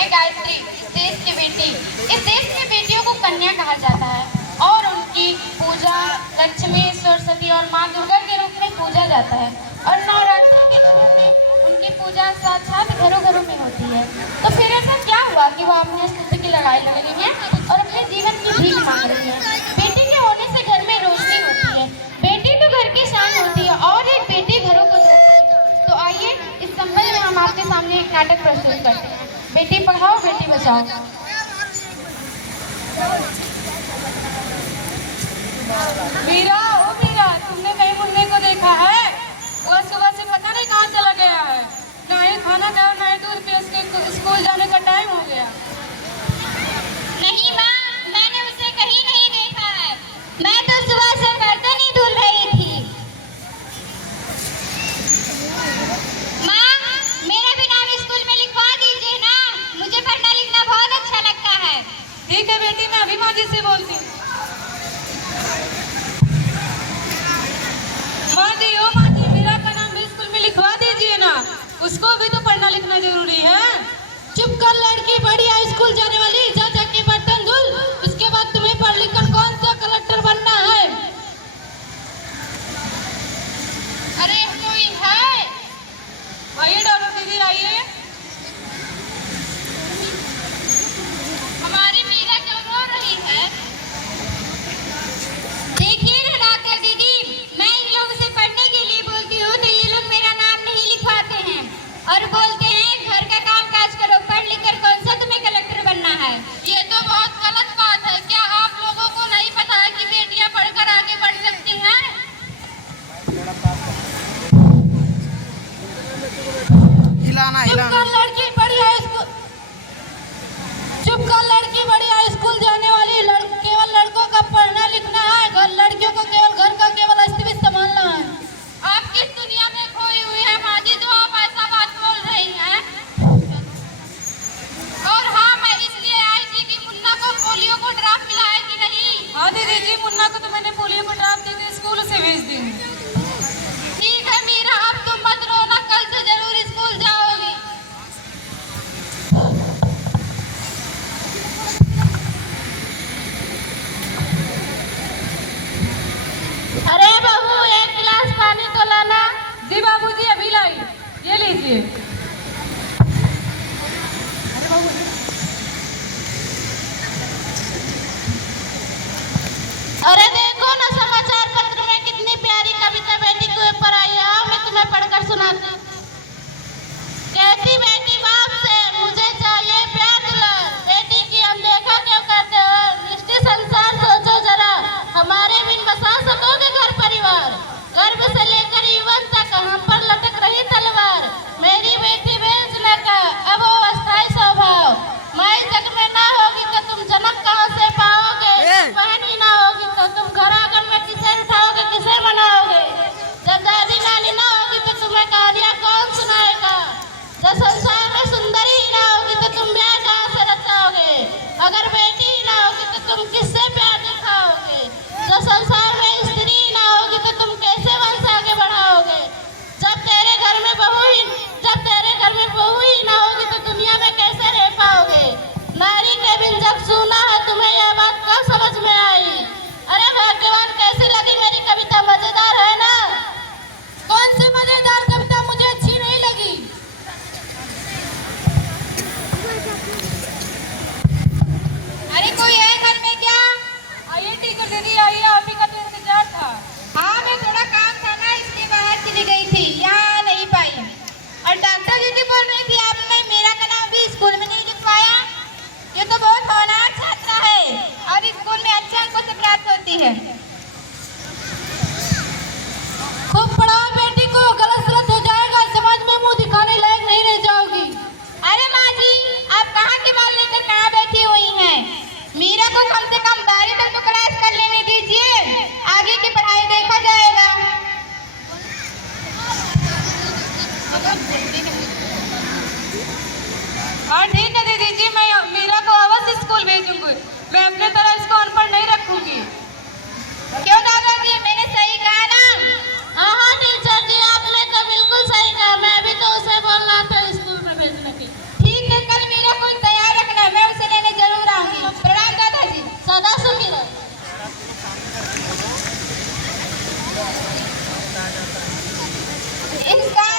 मैं गायत्री, इस देश की बेटी। इस देश में बेटियों को कन्या कहा जाता है और उनकी पूजा लक्ष्मी, सरस्वती और माँ दुर्गा के रूप में पूजा जाता है। और नवरात्रि के दिनों में उनकी पूजा साक्षात घरों घरों में होती है। तो फिर ऐसा क्या हुआ कि वो अपने अस्तित्व की लड़ाई लड़ रही है और अपने जीवन की भीख मांग रही है? बेटी के होने से घर में रोशनी होती है, बेटी तो घर की शान होती है और एक बेटी घरों को जोड़ती है। तो आइए इस संबंध में हम आपके सामने एक नाटक प्रस्तुत करते हैं, बेटी पढ़ाओ बेटी बचाओ। मीरा, ओ मीरा, तुमने कहीं मुन्ने को देखा है? वह सुबह से पता नहीं कहाँ चला गया है। ना ही खाना खाओ ना ही दूध पियो, उसके स्कूल जाने का टाइम हो गया। नहीं माँ, मैंने उसे कहीं नहीं देखा है। मैं तो सुबह से बर्तन ही धुल रही थी। माँ, मेरा भी नाम स्कूल में लिखवा दीजिए ना, मुझे पढ़ना लिखना बहुत अच्छा लगता है। ठीक है बेटी, मैं अभी माँ जी से बोलती हूँ। माँ जी, ओ माँ जी, मीरा का नाम भी स्कूल में लिखवा दीजिए ना, उसको भी तो पढ़ना लिखना जरूरी है। चुप कर लड़की, बढ़िया स्कूल जाने वाली, जा जाके बर्तन धुल, उसके बाद तुम्हें पढ़ लिख कर कौन सा कलेक्टर बनना है? अरे कोई है? आइए डॉक्टर दीदी, आइए। हमारी मीरा क्यों रो रही है? देखिए ना डॉक्टर दीदी, मैं इन लोगों से पढ़ने के लिए बोलती हूँ तो ये लोग मेरा नाम नहीं लिखवाते हैं और बोलते हैं घर का काम काज करो, पढ़ लिख कर कौन सा तुम्हें कलेक्टर बनना है। ये तो बहुत गलत बात है। क्या आप लोगों को नहीं पता है कि बेटियां पढ़कर आगे बढ़ सकती हैं? चुप कर लड़की, बढ़िया स्कूल, चुप कर लड़की, बढ़िया स्कूल जाने वाली, केवल लड़कों का पढ़ना लिखना है, लड़कियों को केवल घर का केवल अस्तित्व संभालना है। आप किस दुनिया में खोई हुई है माँ जी, जो आप ऐसा बात बोल रही हैं? और हाँ, मैं इसलिए आई थी कि मुन्ना को पोलियो को ड्रॉप मिला है कि नहीं? हाँ दीदी जी, मुन्ना को तो मैंने पोलियो को ड्रॉप दी थी, स्कूल से भेज दी हूँ। ठीक है मीरा, अब तुम मत रोना, कल से जरूर स्कूल जाओगी। अरे बहू, एक गिलास पानी तो लाना। जी बाबूजी, अभी लाई, ये लीजिए। अरे देखो ना समाचार पत्र में कितनी प्यारी कविता बेटी के ऊपर आई है, आओ मैं तुम्हें पढ़कर सुनाती। कहती बेटी बाप से मुझे चाहिए प्यार दुलार, बेटी की अनदेखा क्यों करते हो? निष्ठित संसार सोचो जरा, हमारे बिन बसा सकोगे घर परिवार? गर्भ से लेकर युवन तक हम पर लटक रही तलवार, मेरी बेटी बेचने का अब वो अस्थायी स्वभाव। माई जग में ना होगी तो तुम जन्म कहाँ से पाओगे? बहन ही ना होगी तो तुम घर आंगन में किसे उठाओगे, किसे मनाओगे? जब दादी नानी ना होगी तो तुम्हें कहानियां कौन सुनाएगा? जब संसार में सुंदरी ही ना होगी तो तुम ब्याह कहाँ से रचाओगे? अगर बेटी ही ना होगी तो तुम किससे प्यार दिखाओगे? जब संसार में स्त्री ही ना होगी तो तुम कैसे वंश आगे बढ़ाओगे? जब तेरे घर में बहू ही ना होगी तो दुनिया में कैसे रह पाओगे? नारी के बिन जब सुना है तुम्हें यह बात कब समझ में आई? अरे भगवान, कैसी लगी मेरी कविता? मजेदार है ना? कौन सी मजेदार कविता मुझे अच्छी नहीं लगी? अरे कोई है घर में क्या? आइए टीचर दीदी, आइए, आप ही का तो इंतजार था। हाँ, मैं थोड़ा काम था ना, इसलिए बाहर चली गई थी, यहाँ आ नहीं पाई। और डॉक्टर दीदी बोल रही थी आपने मीरा का नाम भी स्कूल में नहीं लिखवाया। ये तो बहुत होनहार छात्रा है और स्कूल में अच्छे अंकों से प्राप्त होती है। खूब पढ़ाओ बेटी को, गलत सलत हो जाएगा, समाज में मुंह दिखाने लायक नहीं रह जाओगी। अरे माँ जी, आप कहाँ के बाल लेकर कहाँ बैठी हुई हैं? मीरा को कम से कम 12वीं तक तो क्लास कर लेने दीजिए, आगे की पढ़ाई देखा जाएगा। हाँ ठीक है दीदी जी, मैं मीरा को अवश्य स्कूल भेजूंगी। मैं अपने तरह इसको अनपढ़ नहीं रखूंगी। क्यों दादाजी, मैंने सही कहा ना? हाँ हाँ टीचर जी, आपने तो बिल्कुल सही कहा, मैं भी तो उसे बोल रहा था स्कूल में भेजने की। ठीक है, कल मीरा को तैयार इंसान